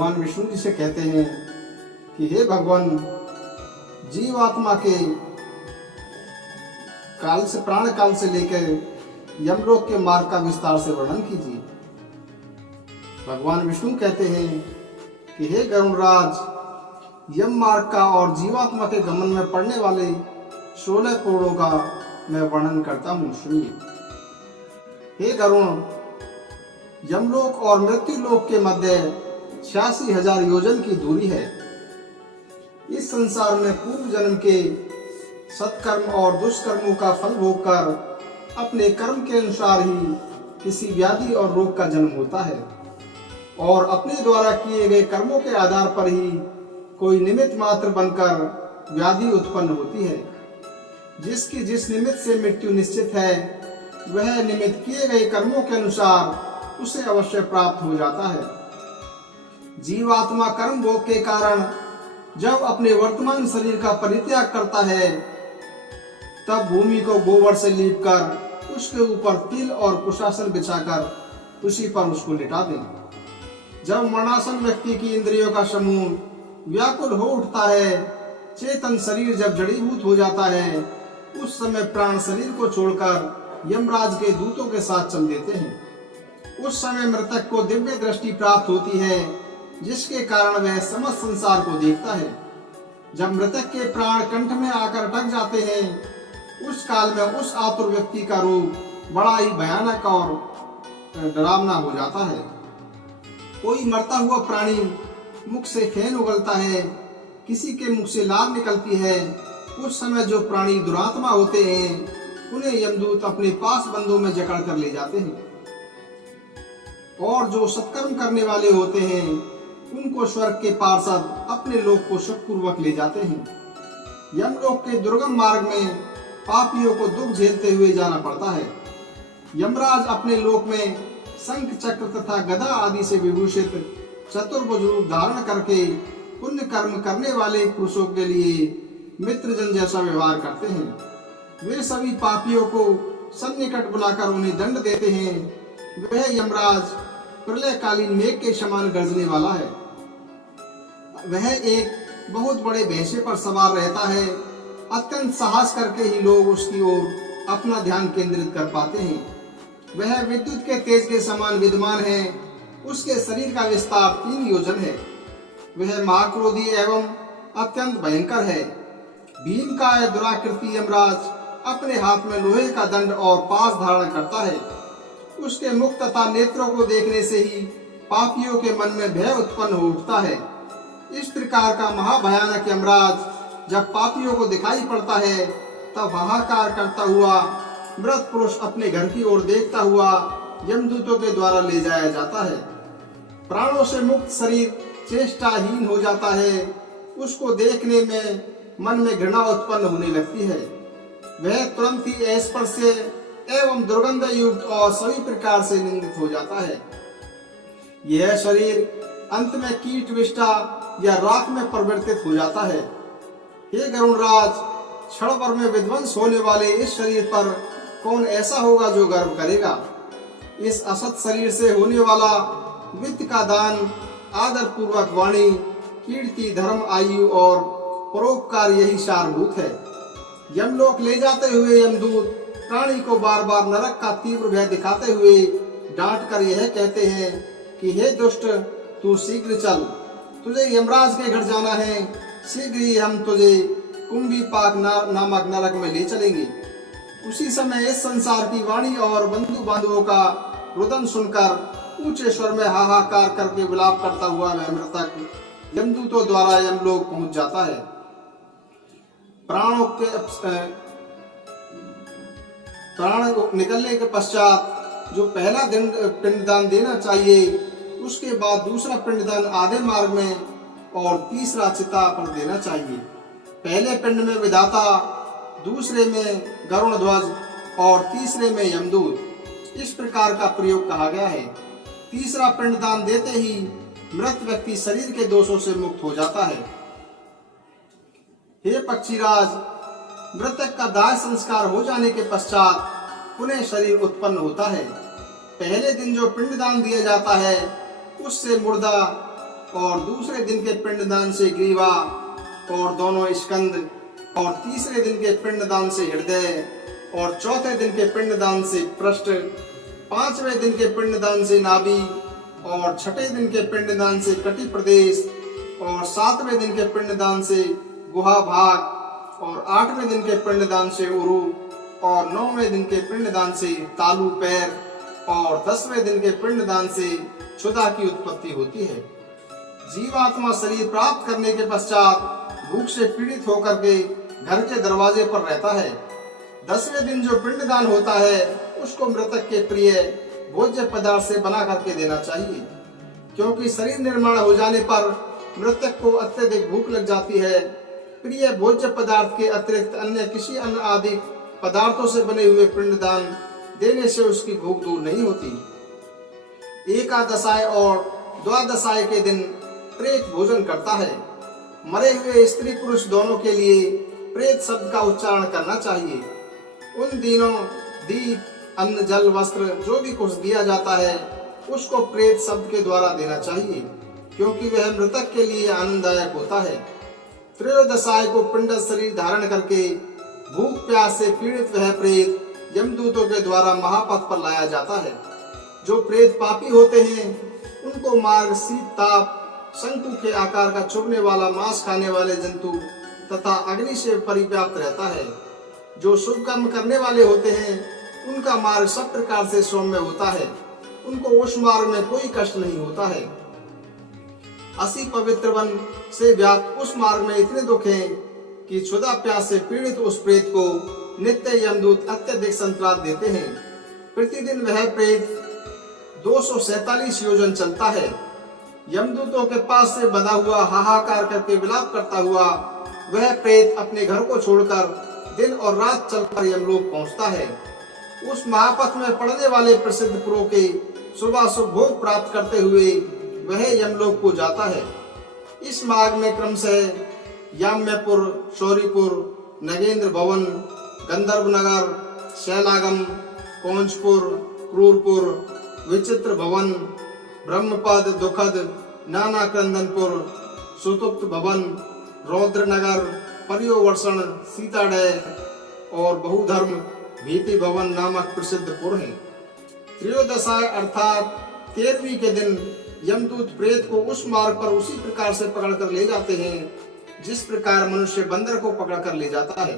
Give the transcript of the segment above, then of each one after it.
भगवान विष्णु जी से कहते हैं कि हे भगवान, जीवात्मा के काल से प्राण काल से लेकर यमलोक के मार्ग का विस्तार से वर्णन कीजिए। भगवान विष्णु कहते हैं कि हे गरुड़राज, यम मार्ग का और जीवात्मा के गमन में पड़ने वाले 16 कोणों का मैं वर्णन करता हूँ, सुनिए। हे गरुण, यमलोक और मृत्यु लोक के मध्य 86,000 योजन की दूरी है। इस संसार में पूर्व जन्म के सत्कर्म और दुष्कर्मों का फल भोगकर अपने कर्म के अनुसार ही किसी व्याधि और रोग का जन्म होता है और अपने द्वारा किए गए कर्मों के आधार पर ही कोई निमित्त मात्र बनकर व्याधि उत्पन्न होती है। जिसकी जिस निमित्त से मृत्यु निश्चित है, वह निमित्त किए गए कर्मों के अनुसार उसे अवश्य प्राप्त हो जाता है। जीवात्मा कर्म भोग के कारण जब अपने वर्तमान शरीर का परित्याग करता है, तब भूमि को गोबर से लीपकर उसके ऊपर तिल और कुशासन बिछाकर उसी पर उसको लिटा दें। जब मरणासन व्यक्ति की इंद्रियों का समूह व्याकुल हो उठता है, चेतन शरीर जब जड़ीभूत हो जाता है, उस समय प्राण शरीर को छोड़कर यमराज के दूतों के साथ चल देते हैं। उस समय मृतक को दिव्य दृष्टि प्राप्त होती है, जिसके कारण वह समस्त संसार को देखता है। जब मृतक के प्राण कंठ में आकर अटक जाते हैं, उस काल में उस आतुर व्यक्ति का रूप बड़ा ही भयानक और डरावना हो जाता है। कोई मरता हुआ प्राणी मुख से फेन उगलता है, किसी के मुख से लार निकलती है। उस समय जो प्राणी दुरात्मा होते हैं, उन्हें यमदूत अपने पास बंधों में जकड़ कर ले जाते हैं, और जो सत्कर्म करने वाले होते हैं, उनको स्वर्ग के पार्षद अपने लोक को सुखपूर्वक ले जाते हैं। यमलोक के दुर्गम मार्ग में पापियों को दुख झेलते हुए जाना पड़ता है। यमराज अपने लोक में शंख चक्र तथा गदा आदि से विभूषित चतुर्भुज रूप धारण करके पुण्य कर्म करने वाले पुरुषों के लिए मित्रजन जैसा व्यवहार करते हैं। वे सभी पापियों को सन्निकट बुलाकर उन्हें दंड देते हैं। वह यमराज प्रलयकालीन मेघ के समान गरजने वाला है। वह एक बहुत बड़े भैंसे पर सवार रहता है। अत्यंत साहस करके ही लोग उसकी ओर अपना ध्यान केंद्रित कर पाते हैं। वह विद्युत के तेज के समान विद्यमान है। उसके शरीर का विस्तार 3 योजन है। वह महाक्रोधी एवं अत्यंत भयंकर है। भीम का दुराकृति यमराज अपने हाथ में लोहे का दंड और पास धारण करता है। उसके मुख तथा नेत्रों को देखने से ही पापियों के मन में भय उत्पन्न हो उठता है। इस प्रकार का महाभयानक यमराज जब पापियों को दिखाई पड़ता है, तब हाहाकार करता हुआ मृत पुरुष अपने घर की ओर देखता हुआ यमदूतों के द्वारा ले जाया जाता है। प्राणों से मुक्त शरीर चेष्टाहीन हो जाता है। उसको देखने में मन में घृणा उत्पन्न होने लगती है। वह तुरंत ही अस्पर्श्य एवं दुर्गंध युक्त और सभी प्रकार से निंदित हो जाता है। यह शरीर अंत में कीट विष्ठा या राख में परिवर्तित हो जाता है। हे गरुड़राज, क्षण भर में विध्वंस होने वाले इस शरीर पर कौन ऐसा होगा जो गर्व करेगा। इस असत शरीर से होने वाला वित्त का दान, आदर पूर्वक वाणी, कीर्ति, धर्म, आयु और परोपकार यही सारभूत है। यमलोक ले जाते हुए यमदूत प्राणी को बार बार नरक का तीव्र भय दिखाते हुए डांट कर यह कहते हैं कि हे दुष्ट, तू शीघ्र चल, तुझे यमराज के घर जाना है। शीघ्र ही हम तुझे कुंभी पाक नामक नरक में ले चलेंगे। उसी समय इस संसार की वाणी और बंधु बांधवों का रुदन सुनकर ऊंचे स्वर में हाहाकार करके विलाप करता हुआ वह मृतक यमदूतों द्वारा यमलोक पहुंच जाता है। प्राण निकलने के पश्चात जो पहला दिन पिंडदान देना चाहिए, उसके बाद दूसरा पिंडदान आधे मार्ग में और तीसरा चिता पर देना चाहिए। पहले पिंड में विधाता, दूसरे में गरुण ध्वज और तीसरे में यमदूत। इस प्रकार का प्रयोग कहा गया है। तीसरा पिंडदान देते ही मृत व्यक्ति शरीर के दोषों से मुक्त हो जाता है। हे पक्षीराज, मृतक का दाह संस्कार हो जाने के पश्चात पुनः शरीर उत्पन्न होता है। पहले दिन जो पिंडदान दिया जाता है, उससे मुर्दा और दूसरे दिन के पिंडदान से ग्रीवा और दोनों स्कंद, और तीसरे दिन के पिंडदान से हृदय, और चौथे दिन के पिंडदान से पृष्ठ, पांचवें दिन के पिंडदान से नाभि, और छठे दिन के पिंडदान से कटी प्रदेश, और सातवें दिन के पिंडदान से गुहा भाग, और आठवें दिन के पिंडदान से उरु, और नौवें दिन के पिंडदान से तालू पैर, और 10वें दिन के पिंडदान से क्षुधा की उत्पत्ति होती है। जीवात्मा शरीर प्राप्त करने के पश्चात भूख से पीड़ित होकर के घर के दरवाजे पर रहता है। 10वें दिन जो पिंडदान होता है उसको मृतक के प्रिय भोज्य पदार्थ से बना करके देना चाहिए, क्योंकि शरीर निर्माण हो जाने पर मृतक को अत्यधिक भूख लग जाती है। प्रिय भोज्य पदार्थ के अतिरिक्त अन्य किसी अन्य आदि पदार्थों से बने हुए पिंडदान देने से उसकी भूख दूर नहीं होती। एकादशाय और द्वादशाय के दिन प्रेत भोजन करता है। मरे हुए स्त्री पुरुष दोनों के लिए प्रेत शब्द का उच्चारण करना चाहिए। उन दिनों दीप, अन्न, जल, वस्त्र जो भी कुछ दिया जाता है उसको प्रेत शब्द के द्वारा देना चाहिए, क्योंकि वह मृतक के लिए आनंददायक होता है। त्रयोदशाय को पिंड शरीर धारण करके भूख प्यास से पीड़ित वह प्रेत यमदूतों के द्वारा महापथ पर लाया जाता है। जो प्रेत पापी होते हैं उनको मार्ग, शीत, ताप, शंकु के आकार का चुभने वाला मांस खाने वाले जंतु तथा अग्नि से परिव्याप्त रहता है। जो शुभ कर्म करने वाले होते हैं उनका मार्ग सब प्रकार से सौम्य होता है, उनको उस मार्ग में कोई कष्ट नहीं होता है। 80 पवित्र वन से व्याप्त उस मार्ग में इतने दुख हैं कि क्षुधा प्यास से पीड़ित उस प्रेत को नित्य यमदूत अत्यधिक संतरात देते हैं। प्रतिदिन वह प्रेत 247 योजन चलता है। यमदूतों के पास से बंधा हुआ हाहाकार करके विलाप करता हुआ वह प्रेत अपने घर को छोड़कर दिन और रात चलकर यमलोक पहुंचता है। उस महापथ में पड़ने वाले प्रसिद्ध पुरों के सुबह शुभ भोग प्राप्त करते हुए वह यमलोक को जाता है। इस मार्ग में क्रमशः याम्यपुर, शौरीपुर, नगेंद्र भवन, गंधर्व नगर, शैलागम, पौंचपुर, क्रूरपुर, विचित्र भवन, ब्रह्मपद, दुखद, नाना क्रंदनपुर, सुतुप्त भवन, रौद्र नगर, पर्योवर्षण, सीताडय और बहुधर्म भीति भवन नामक प्रसिद्ध पुर हैं। त्रयोदशाय अर्थात 13वीं के दिन यमदूत प्रेत को उस मार्ग पर उसी प्रकार से पकड़कर ले जाते हैं जिस प्रकार मनुष्य बंदर को पकड़कर ले जाता है।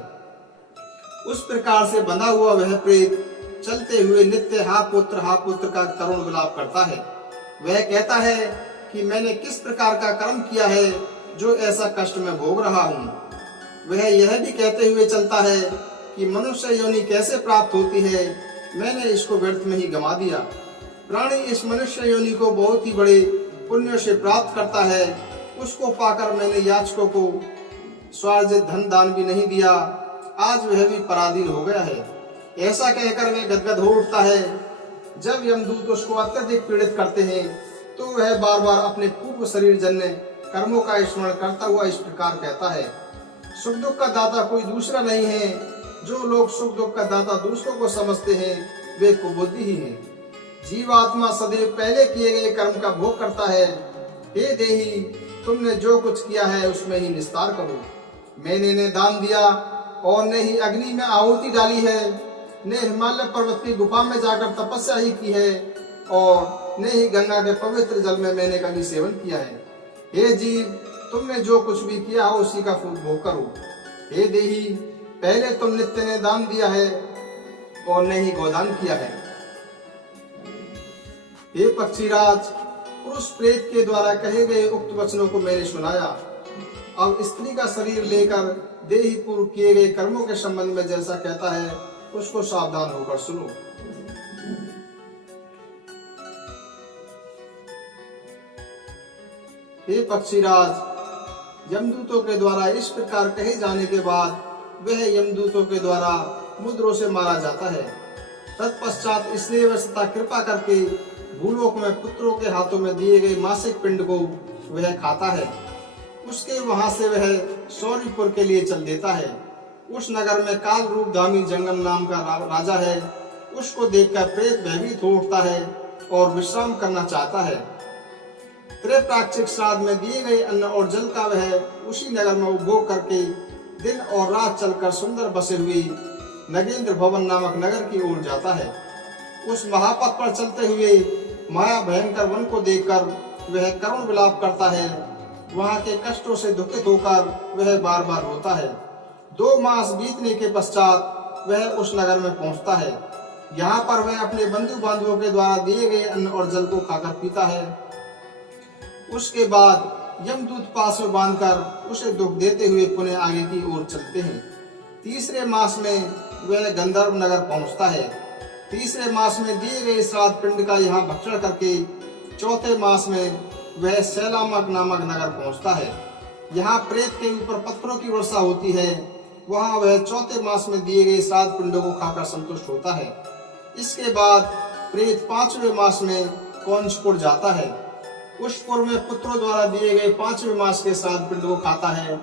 उस प्रकार से बंधा हुआ वह प्रेत चलते हुए नित्य हा पुत्र का करुण विलाप करता है। वह कहता है कि मैंने किस प्रकार का कर्म किया है जो ऐसा कष्ट में भोग रहा हूँ। वह यह भी कहते हुए चलता है कि मनुष्य योनि कैसे प्राप्त होती है, मैंने इसको व्यर्थ में ही गंवा दिया। प्राणी इस मनुष्य योनि को बहुत ही बड़े पुण्य से प्राप्त करता है, उसको पाकर मैंने याचकों को स्वार्जित धन दान भी नहीं दिया, आज वह भी पराधीन हो गया है। ऐसा कहकर वह गदगद हो उठता है। जब यमदूत उसको अत्यधिक पीड़ित करते हैं तो वह बार बार अपने पूर्व शरीर जन्य कर्मों का स्मरण करता हुआ इस प्रकार कहता है, सुख दुख का दाता कोई दूसरा नहीं है। जो लोग सुख दुख का दाता दूसरों को समझते हैं वे कुबुद्धि ही हैं। जीवात्मा सदैव पहले किए गए कर्म का भोग करता है। हे देही, तुमने जो कुछ किया है उसमें ही निस्तार करो। मैंने न दान दिया और न ही अग्नि में आहुति डाली है, न हिमालय पर्वत की गुफा में जाकर तपस्या ही की है और न ही गंगा के पवित्र जल में मैंने कभी सेवन किया है। हे जीव, तुमने जो कुछ भी किया हो उसी का फल भोग करो। हे देही, पहले तुम नित्य ने दान दिया है और न ही गोदान किया है। हे पक्षीराज, पुरुष प्रेत के द्वारा कहे गए उक्त वचनों को मैंने सुनाया। अब स्त्री का शरीर लेकर देही पूर्व किए गए कर्मों के संबंध में जैसा कहता है उसको सावधान होकर सुनो। हे पक्षीराज, यमदूतों के द्वारा इस प्रकार कहे जाने के बाद वह यमदूतों के द्वारा मुद्रों से मारा जाता है। तत्पश्चात इसलिए वह सदा कृपा करके भूलोक में पुत्रों के हाथों में दिए गए मासिक पिंड को वह खाता है। उसके वहां से वह शौरीपुर के लिए चल देता है। उस नगर में काल रूप धामी जंगम नाम का राजा है। उसको देखकर प्रेत भयभीत हो उठता है और विश्राम करना चाहता है। त्रैप्राक्षिक श्राद्ध में दिए गए अन्न और जल का वह उसी नगर में उपभोग करके दिन और रात चलकर सुंदर बसे हुए नगेंद्र भवन नामक नगर की ओर जाता है। उस महापथ पर चलते हुए माया भयंकर वन को देखकर वह करुण विलाप करता है। वहां के कष्टों से दुखित होकर वह बार बार रोता है। 2 मास बीतने के पश्चात वह उस नगर में पहुंचता है। यहाँ पर वह अपने बंधु बांधवों के द्वारा दिए गए अन्न और जल को खाकर पीता है। उसके बाद यमदूत पास में बांधकर उसे दुख देते हुए पुनः आगे की ओर चलते हैं। 3रे मास में वह गंधर्व नगर पहुंचता है। 3रे मास में दिए गए श्राद्ध पिंड का यहाँ भक्षण करके 4थे मास में वह सैलामक नामक नगर पहुंचता है। यहाँ प्रेत के ऊपर पत्थरों की वर्षा होती है। वहाँ वह 4थे मास में दिए गए श्राद्ध पिंडों को खाकर संतुष्ट होता है। इसके बाद प्रेत 5वें मास में कौंचपुर जाता है। उस पुर में पुत्रों द्वारा दिए गए 5वें मास के श्राद्ध पिंड को खाता है।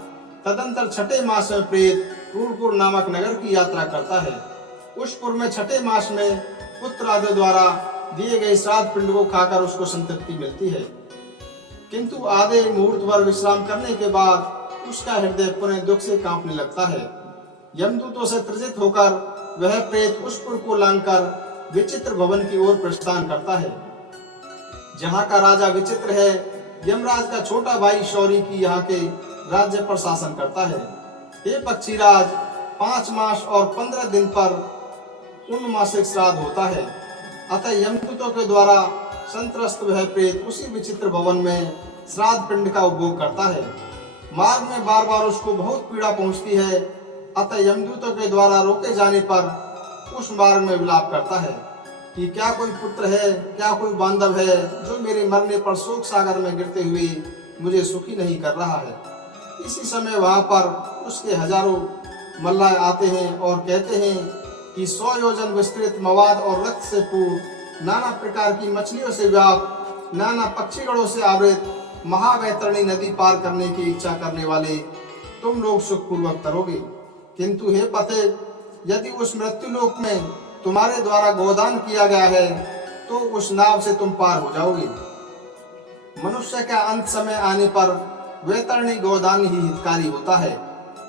तदंतर 6ठे मास में प्रेत क्रूरपुर नामक नगर की यात्रा करता है। उस पुर में 6ठे मास में पुत्र आदि द्वारा दिए गए श्राद्ध पिंड को खाकर उसको संतृप्ति मिलती है, किंतु आधे मुहूर्त भर विश्राम करने के बाद उसका हृदय पुनः दुख से कांपने लगता है। यमदूतों से त्रसित होकर वह प्रेत उस पुर को लांघकर विचित्र भवन की ओर प्रस्थान करता है, जहाँ का राजा विचित्र है। यमराज का छोटा भाई शौरी की यहाँ के राज्य पर शासन करता है। हे पक्षीराज, 5 मास और 15 दिन पर उनमासिक श्राद्ध होता है। अतः यमदूतों के द्वारा संत्रस्त वह प्रेत उसी विचित्र भवन में श्राद्ध पिंड का उपभोग करता है। मार्ग में बार बार उसको बहुत पीड़ा पहुंचती है। अतः यमदूतों के द्वारा रोके जाने पर उस मार्ग में विलाप करता है कि क्या कोई पुत्र है, क्या कोई बांधव है जो मेरे मरने पर शोक सागर में गिरते हुए मुझे सुखी नहीं कर रहा है। इसी समय वहां पर उसके हजारों मल्लाह आते हैं और कहते हैं कि 100 योजन विस्तृत मवाद और रक्त से पूर्ण, नाना प्रकार की मछलियों से व्याप्त, नाना पक्षीगणों से आवृत महावैतरणी नदी पार करने की इच्छा करने वाले तुम लोग सुखपूर्वक तरोगे। किंतु हे पते, यदि उस मृत्युलोक में तुम्हारे द्वारा गोदान किया गया है तो उस नाव से तुम पार हो जाओगे। मनुष्य का अंत समय आने पर वैतरणी गोदान ही हितकारी होता है।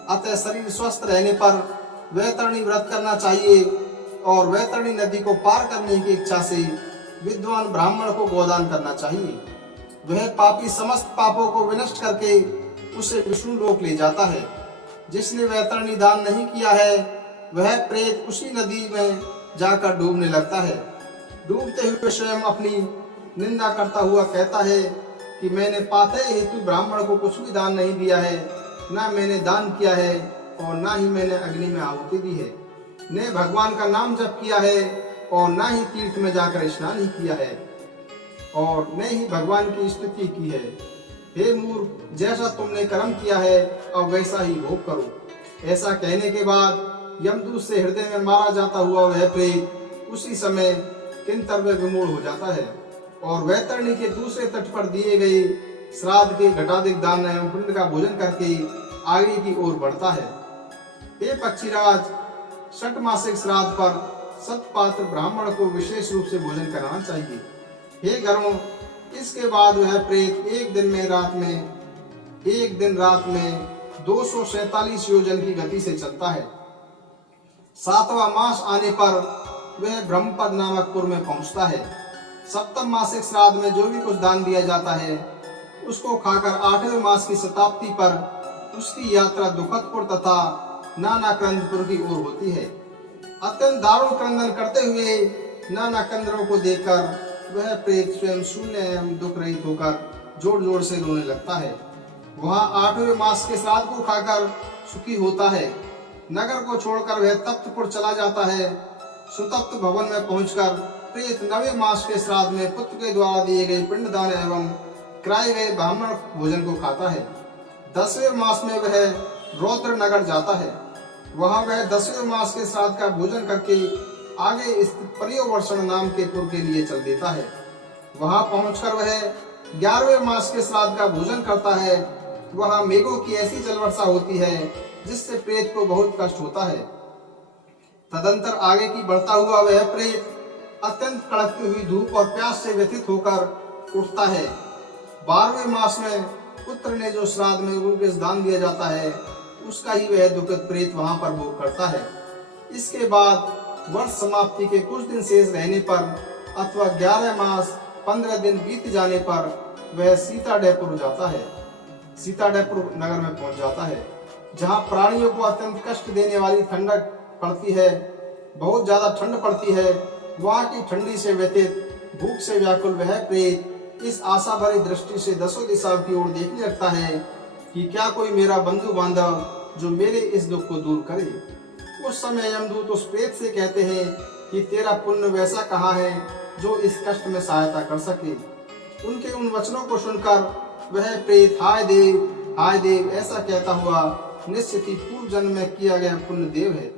अतः शरीर स्वस्थ रहने पर वैतरणी व्रत करना चाहिए और वैतरणी नदी को पार करने की इच्छा से विद्वान ब्राह्मण को गोदान करना चाहिए। वह पापी समस्त पापों को विनष्ट करके उसे विष्णु लोक ले जाता है। जिसने वैतरणी दान नहीं किया है वह प्रेत उसी नदी में जाकर डूबने लगता है। डूबते हुए स्वयं अपनी निंदा करता हुआ कहता है कि मैंने पाते हेतु ब्राह्मण को कुछ भी दान नहीं दिया है, ना मैंने दान किया है और ना ही मैंने अग्नि में आहुति दी है, ने भगवान का नाम जप किया है और ना ही तीर्थ में जाकर स्नान ही किया है और न ही भगवान की स्तुति की है। हे मूर्ख, जैसा तुमने कर्म किया है अब वैसा ही भोग करो। ऐसा कहने के बाद यमदूत से हृदय में मारा जाता हुआ वह प्रेत उसी समय किंतर्व विमूढ़ हो जाता है और वैतरणी के दूसरे तट पर दिए गए श्राद्ध के घटाधिक दान एवं पिंड का भोजन करके आगे की ओर बढ़ता है। हे पक्षीराज, 6 मासिक श्राद्ध पर सतपात्र ब्राह्मण को विशेष रूप से भोजन कराना चाहिए। हे गरुण, इसके बाद वह प्रेत एक दिन रात में 247 योजन की गति से चलता है। 7वां मास आने पर वह ब्रह्मपद नामक पुर में पहुंचता है। 7वें मासिक श्राद्ध में जो भी कुछ दान दिया जाता है उसको खाकर 8वें मास की शताब्दी पर उसकी यात्रा दुखदपुर तथा नाना क्रंदपुर की ओर होती है। अत्यंत दारुण क्रंदन करते हुए नाना कंदरों को देखकर वह प्रेत स्वयं शून्य एवं दुख रहित होकर जोर जोर से रोने लगता है। वहाँ 8वें मास के श्राद्ध को खाकर सुखी होता है। नगर को छोड़कर वह तप्तपुर चला जाता है। सुतप्त भवन में पहुंचकर प्रेत 9वें मास के श्राद्ध में पुत्र के द्वारा दिए गए पिंडदान एवं कराए गए ब्राह्मण भोजन को खाता है। 10वें मास में वह रौद्र नगर जाता है। वहां वह 10वें मास के श्राद्ध का भोजन करके आगे स्थित पर्योवर्षण नाम के पुर के लिए चल देता है। वहां पहुंचकर वह 11वें मास के श्राद्ध का भोजन करता है। वहां मेघों की ऐसी जलवर्षा होती है जिससे प्रेत को बहुत कष्ट होता है। तदंतर आगे की बढ़ता हुआ वह प्रेत अत्यंत कड़कती हुई धूप और प्यास से व्यथित होकर उठता है। 12वें मास में पुत्र ने जो श्राद्ध में उपदेश दान दिया जाता है उसका ही वह दुखद प्रेत वहां पर भोग करता है। इसके बाद वर्ष समाप्ति के कुछ दिन शेष रहने पर अथवा 11 मास 15 दिन बीत जाने पर वह सीताडेपुर जाता है, सीताडेपुर नगर में पहुंच जाता है, जहां प्राणियों को अत्यंत कष्ट देने वाली ठंडक पड़ती है, बहुत ज्यादा ठंड पड़ती है। वहां की ठंडी से व्यथित भूख से व्याकुल वह प्रेत इस आशा भरी दृष्टि से दसों दिशाओं की ओर देखने लगता है कि क्या कोई मेरा बंधु बांधव जो मेरे इस दुख को दूर करे। उस समय यमदूत उस प्रेत से कहते हैं कि तेरा पुण्य वैसा कहाँ है जो इस कष्ट में सहायता कर सके। उनके उन वचनों को सुनकर वह प्रेत हाय देव ऐसा कहता हुआ निश्चित ही पूर्व जन्म में किया गया पुण्य देव है,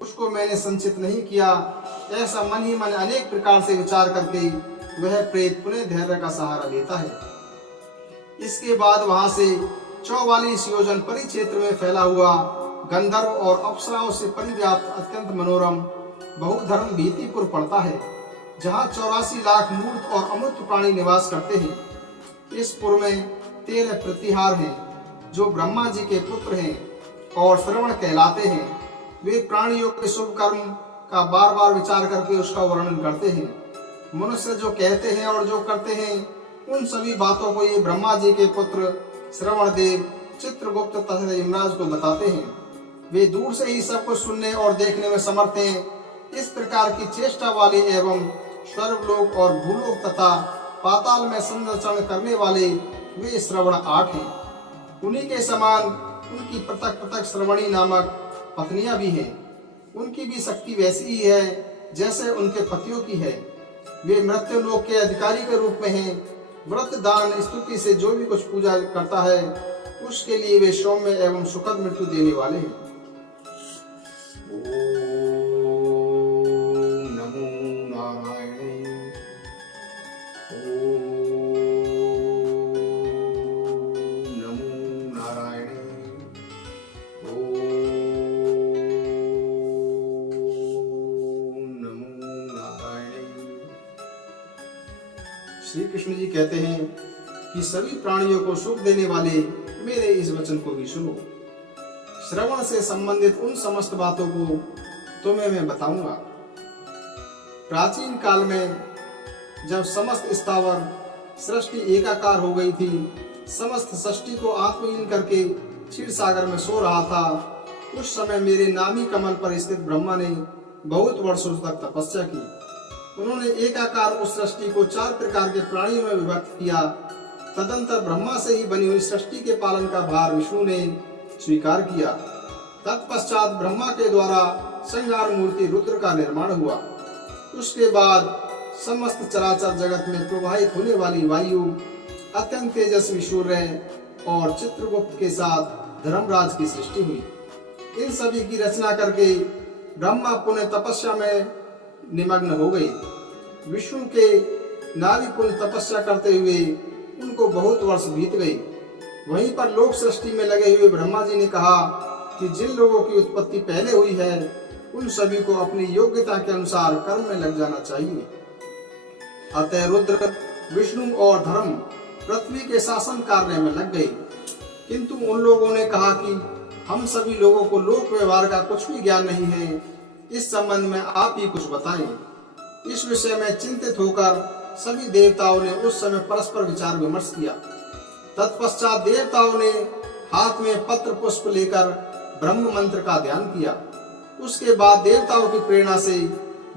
उसको मैंने संचित नहीं किया। ऐसा मन ही मन अनेक प्रकार से विचार करके वह प्रेत पुनः धैर्य का सहारा लेता है। इसके बाद वहां से 44 योजन परिक्षेत्र में फैला हुआ गंधर्व और अप्सराओं से परिव्याप्त अत्यंत मनोरम बहुधर्म भीतिपुर पड़ता है, जहां 84 लाख मूर्त और अमूर्त प्राणी निवास करते हैं। इस पुर में 13 प्रतिहार हैं जो ब्रह्मा जी के पुत्र हैं और श्रवण कहलाते हैं। वे प्राणियों के शुभ कर्म का बार बार विचार करके उसका वर्णन करते हैं। मनुष्य जो कहते हैं और जो करते हैं उन सभी बातों को ये ब्रह्मा जी के पुत्र श्रवणदेव, चित्रगुप्त तथा यमराज को बताते हैं। वे दूर से ही सब कुछ सुनने और देखने में समर्थ हैं। इस प्रकार की चेष्टा वाले एवं स्वर्गलोक और भूलोक तथा पाताल में संचरण करने वाले वे श्रवण 8 हैं। उन्हीं के समान उनकी पृथक पृथक श्रवणी नामक पत्नियां भी हैं। उनकी भी शक्ति वैसी ही है जैसे उनके पतियों की है। वे मृत्यु लोक के अधिकारी के रूप में हैं। व्रत दान स्तुति से जो भी कुछ पूजा करता है उसके लिए वे सौम्य एवं सुखद मृत्यु देने वाले हैं। ओम नमो नारायण। ओम नमो नारायण। ओम नमो नारायण। श्री कृष्ण जी कहते हैं कि सभी प्राणियों को सुख देने वाले मेरे इस वचन को भी सुनो। श्रवण से संबंधित उन समस्त बातों को तुम्हें मैं बताऊंगा। प्राचीन काल में जब समस्त स्थावर सृष्टि एकाकार हो गई थी, समस्त सृष्टि को आत्मलीन करके क्षीर सागर में सो रहा था, उस समय मेरे नामी कमल पर स्थित ब्रह्मा ने बहुत वर्षों तक तपस्या की। उन्होंने एकाकार उस सृष्टि को 4 प्रकार के प्राणियों में विभक्त किया। तदंतर ब्रह्मा से ही बनी हुई सृष्टि के पालन का भार विष्णु ने स्वीकार किया। तत्पश्चात ब्रह्मा के द्वारा संहार मूर्ति रुद्र का निर्माण हुआ। उसके बाद समस्त चराचर जगत में प्रवाहित होने वाली वायु, अत्यंत तेजस्वी सूर्य और चित्रगुप्त के साथ धर्मराज की सृष्टि हुई। इन सभी की रचना करके ब्रह्मा पुण्य तपस्या में निमग्न हो गए। विष्णु के नाभि पुण्य तपस्या करते हुए उनको बहुत वर्ष बीत गए। वहीं पर लोक सृष्टि में लगे हुए ब्रह्मा जी ने कहा कि जिन लोगों की उत्पत्ति पहले हुई है उन सभी को अपनी योग्यता के अनुसार कर्म में लग जाना चाहिए। अतः रुद्र, विष्णु और धर्म पृथ्वी के शासन कार्य में लग गए। किंतु उन लोगों ने कहा कि हम सभी लोगों को लोक व्यवहार का कुछ भी ज्ञान नहीं है, इस संबंध में आप ही कुछ बताएं। इस विषय में चिंतित होकर सभी देवताओं ने उस समय परस्पर विचार विमर्श किया। तत्पश्चात देवताओं ने हाथ में पत्र पुष्प लेकर ब्रह्म मंत्र का ध्यान किया। उसके बाद देवताओं की प्रेरणा से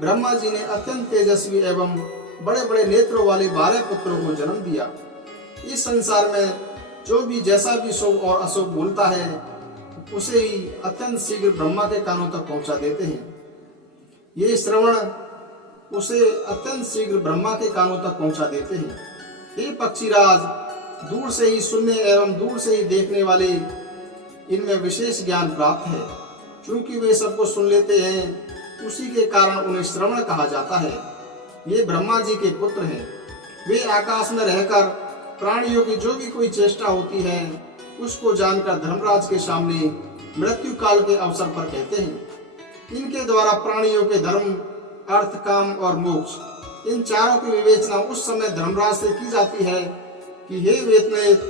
ब्रह्मा जी ने अत्यंत तेजस्वी एवं बड़े बड़े नेत्रों वाले 12 पुत्रों को जन्म दिया। इस संसार में जो भी जैसा भी शुभ और अशुभ बोलता है उसे ही अत्यंत शीघ्र ब्रह्मा के कानों तक पहुंचा देते हैं। ये श्रवण उसे अत्यंत शीघ्र ब्रह्मा के कानों तक पहुंचा देते हैं। ये पक्षीराज, दूर से ही सुनने एवं दूर से ही देखने वाले इनमें विशेष ज्ञान प्राप्त है। क्योंकि वे सबको सुन लेते हैं, उसी के कारण उन्हें श्रवण कहा जाता है। ये ब्रह्मा जी के पुत्र हैं। वे आकाश में रहकर प्राणियों की जो भी कोई चेष्टा होती है उसको जानकर धर्मराज के सामने मृत्यु काल के अवसर पर कहते हैं। इनके द्वारा प्राणियों के धर्म, अर्थ, काम और मोक्ष इन चारों की विवेचना उस समय धर्मराज से की जाती है कि हे वेदनेत,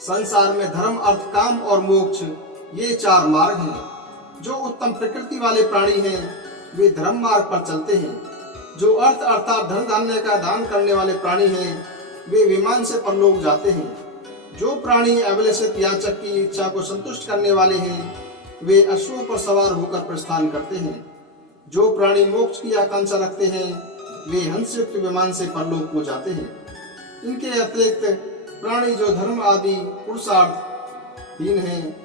संसार में धर्म, अर्थ, काम और मोक्ष ये 4 मार्ग हैं। जो उत्तम प्रकृति वाले प्राणी हैं वे धर्म मार्ग पर चलते हैं। जो अर्थ अर्थात धन धान्य का दान करने वाले प्राणी हैं वे विमान से परलोक जाते हैं। जो प्राणी अभिलषित याचक की इच्छा को संतुष्ट करने वाले हैं वे अश्वों पर सवार होकर प्रस्थान करते हैं। जो प्राणी मोक्ष की आकांक्षा रखते हैं वे हंसयुक्त विमान से परलोक को जाते हैं। इनके अतिरिक्त प्राणी जो धर्म आदि पुरुषार्थ हीन हैं,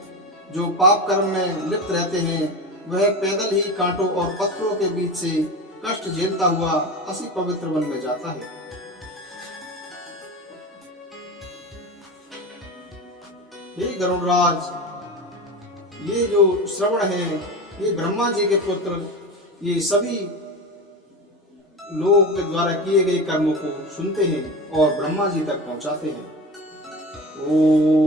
जो पाप कर्म में लिप्त रहते हैं, वह पैदल ही कांटों और पत्थरों के बीच से कष्ट झेलता हुआ अति पवित्र वन में जाता है। हे गरुड़राज, ये जो श्रवण है ये ब्रह्मा जी के पुत्र ये सभी लोगों के द्वारा किए गए कर्मों को सुनते हैं और ब्रह्मा जी तक पहुंचाते हैं। ओम